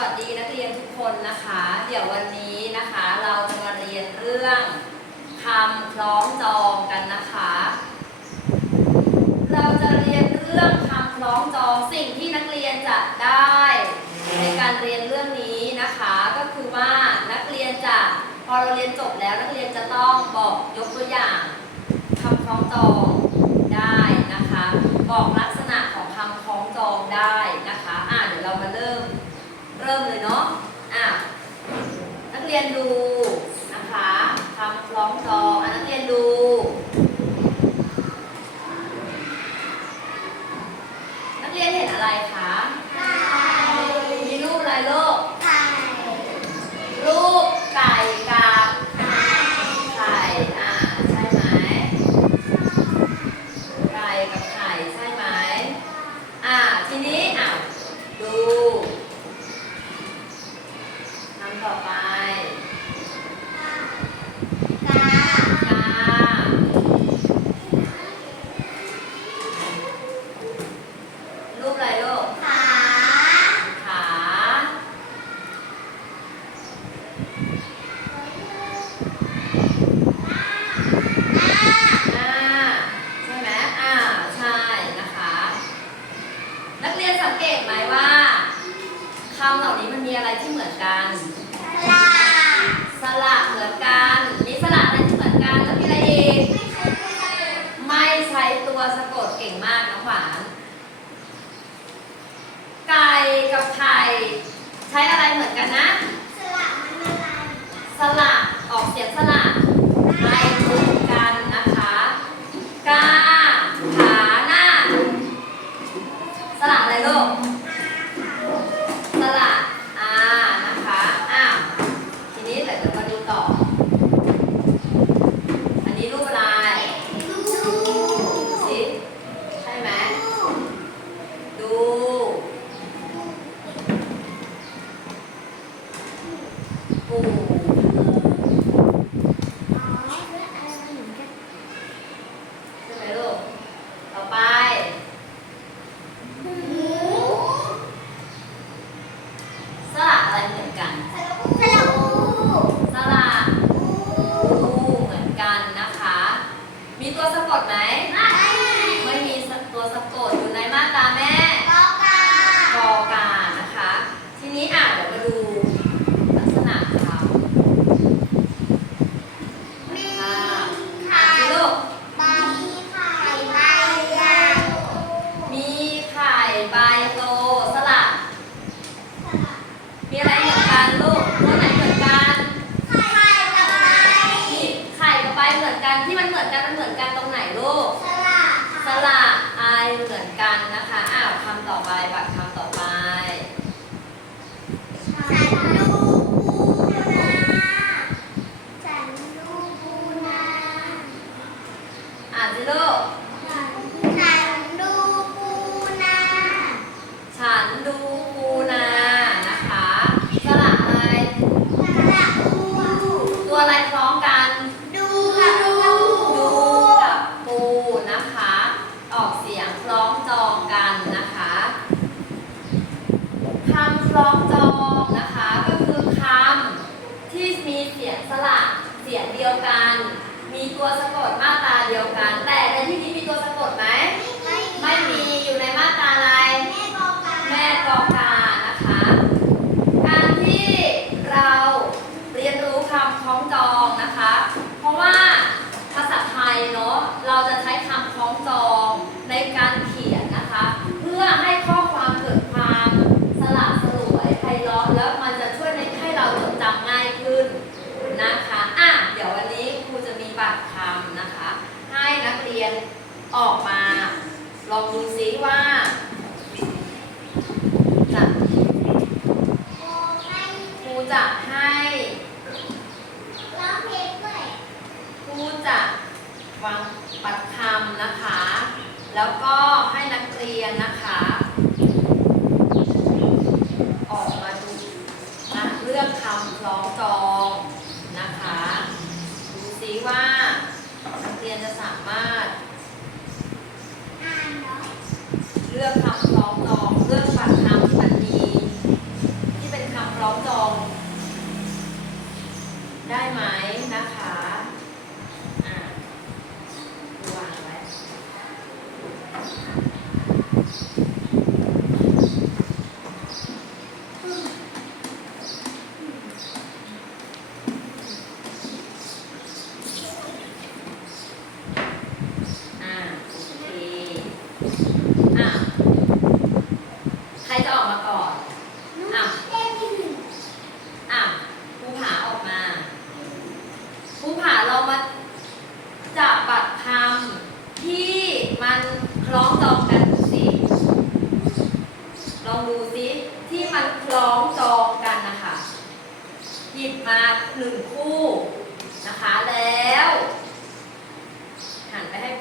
วัสดีนักเรียนทุกคนนะคะ เดี๋ยววันนี้นะคะเราจะมาเรียนเรื่องคำคล้องจองกันนะคะ เราจะเรียนเรื่องคำคล้องจองสิ่งที่นักเรียนจะได้ ในการเรียนเรื่องนี้นะคะ ก็คือว่านักเรียนจะพอเราเรียนจบแล้วนักเรียนจะต้องบอกยกตัวอย่างคำคล้องจองได้นะคะ บอกลักษณะของคำคล้องจองได้นะคะอ่าเดี๋ยวเรามาเริ่ม เริ่มเลยเนาะอะนักเรียนดูนะคะทำร้องจองอะนักเรียนดูนักเรียนเห็นอะไรคะ ละออกเสียงสละ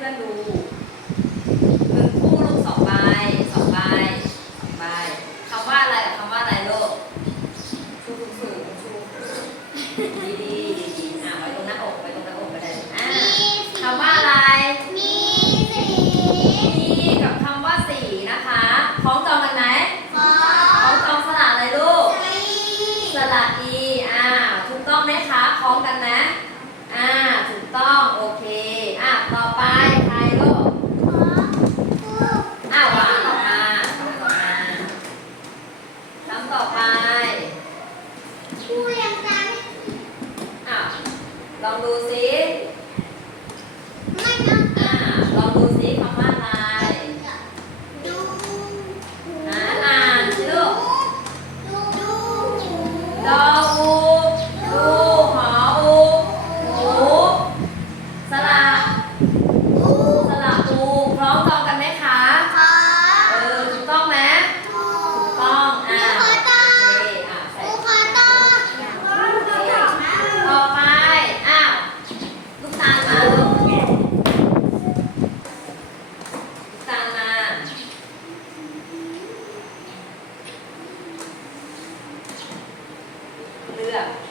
da Globo. É 감사합니다. Bây.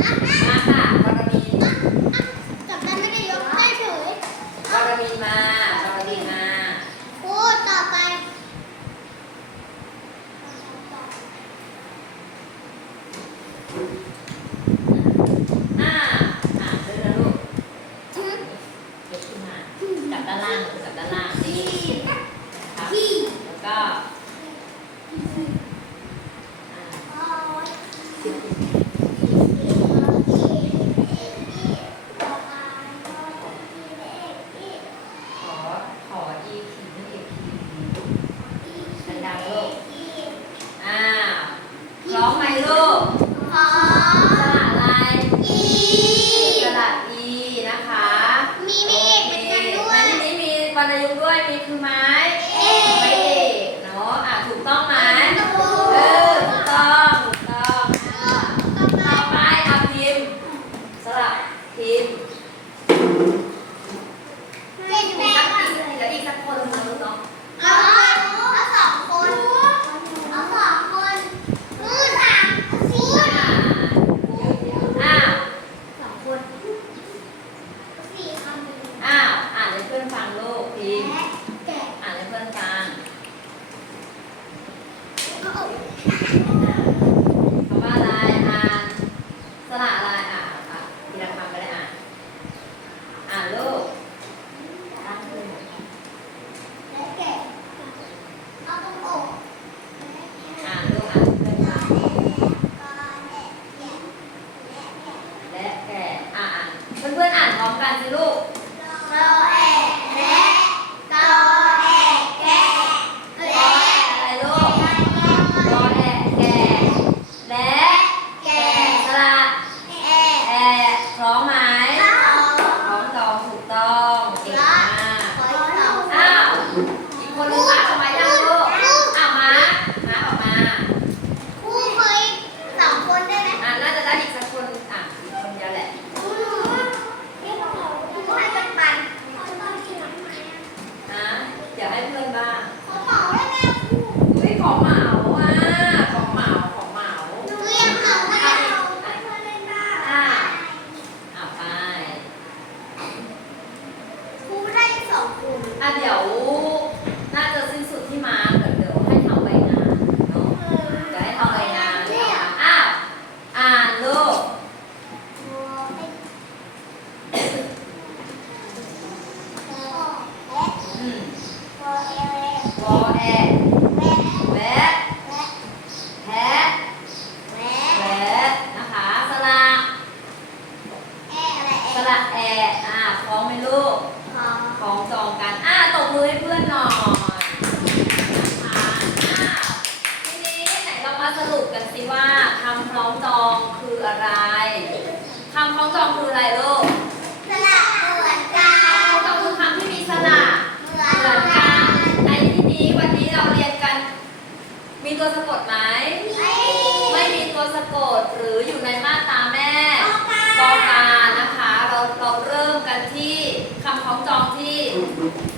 Ha ha! นี้คือไม้เอกเนาะอะถูกต้องไหมเออถูกต้องถูกต้องต่อไปเอาพิมสลับพิมพ์สักทีเดี๋ยวอีกสักคนหนึงเนาะอะเดี๋ยวๆอ้าว อ้าว อ่านให้เพื่อนฟังโลกพิม คำว่าอะไรอ่านสระอะไรอ่านค่ะคำก็ได้อ่านอ่านลูกอ่านลูกอ่านเพื่อนฟังและกอ่านเพื่อนๆอ่านพร้อมกันสิลูก รอแอ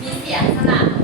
明显看到